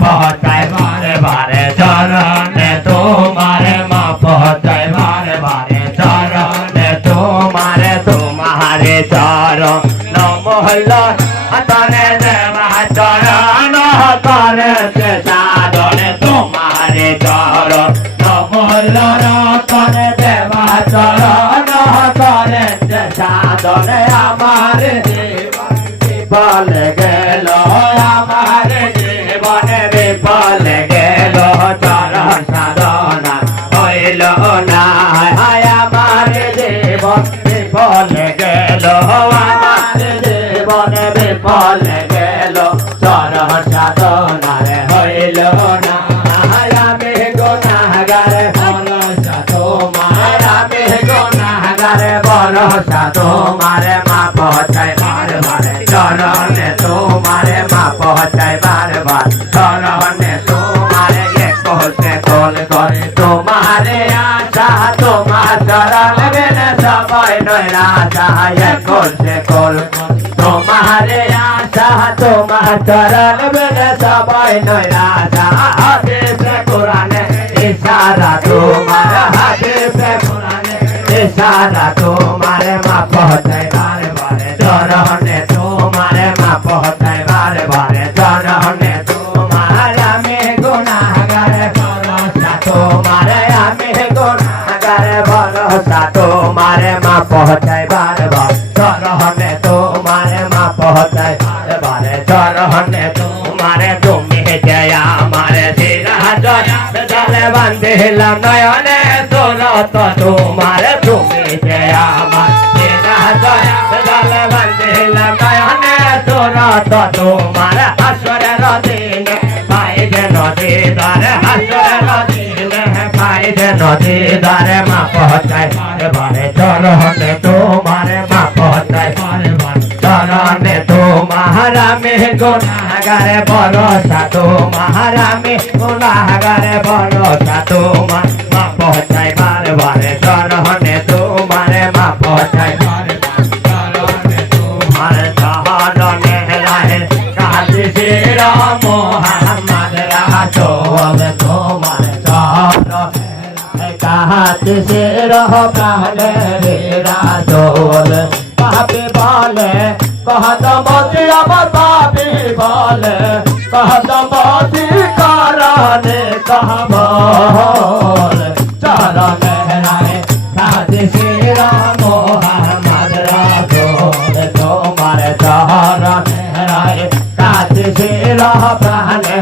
পহতায় বারে বারে চরণে তোমারে মা পহতায় বারে বারে চরণে তোমারে তোমারে চরণ মহল তনে দেবা চরণ করে সাধনে তোমারে চরণ মহল তনে দেবা চরণ করে সাধনে আমার জীবন বিফল গেল আমার জীবন বিফল গেল চরণ সাধনা হইল না আমার জীবন বিফল গেল আমার জীবন বিফল গেল চরণ সাধনারে হইল না আমি গুনাহগার ভরসা তোমার আমি গুনাহগার ভরসা তোমারে মা পহচাই বারে বারে চরণে তোমারে মা পহচাই বারে বারে চরণে তোমারে কোলতে কোল করে তোমারে আশা তোমার চরণ বিনে সবাই নয় রাজা কোলতে কোল তোমারে আশা তোমার চরণ বিনে সবাই নয় রাজা হাদিসে কোরআনে ইশারা তোমার হাদিসে কোরআনে ইশারা তোমারে মা পহচাই বারে বারে চরণে তোমারে মা পহচাই বারে বারে চরণে তোমার আমি গুনাহগার ভরসা তোমারে আমি গুনাহগার ভরসা তোমারে মা পহচাই বারে বারে চরণে তোমারে মা পহচাই বারে বারে চরণে তোমারে তুমি জয় আমারে ধীরা জয় জলে বান্ধিলাম নয়নে সুরত তোমারে তুমি জয় আমার ধীরা জয় জলে বান্ধিলাম নয়নে সুরত তোমারে হাসরের দিনে পাইবে নদী দ্বারে হাসরের দিনে পাইবে নদী দ্বারে মা পহচাই বারে বারে চরণে তোমারে মা পহচাই বারে বারে চরণে তোমার আমি গুনাহগারে ভরসা তোমার আমি গুনাহগারে ভরসা তোমার মা পহচাই বারে বারে চরণে তোমারে মা পহচাই বারে বারে চরণে তোমার চরণে রাহে কালী শির মোহাম্মদ রাসূল তোমার চরণে কালী শির কালে রাসূল পাপি বলে কহদমতি আমার পাপি বলে কহদমতি কারণে কহবল চরণে রায় কাজী শির মোহাম্মদ রাসূল তোমার চরণে রায় কাজী শির প্রাণে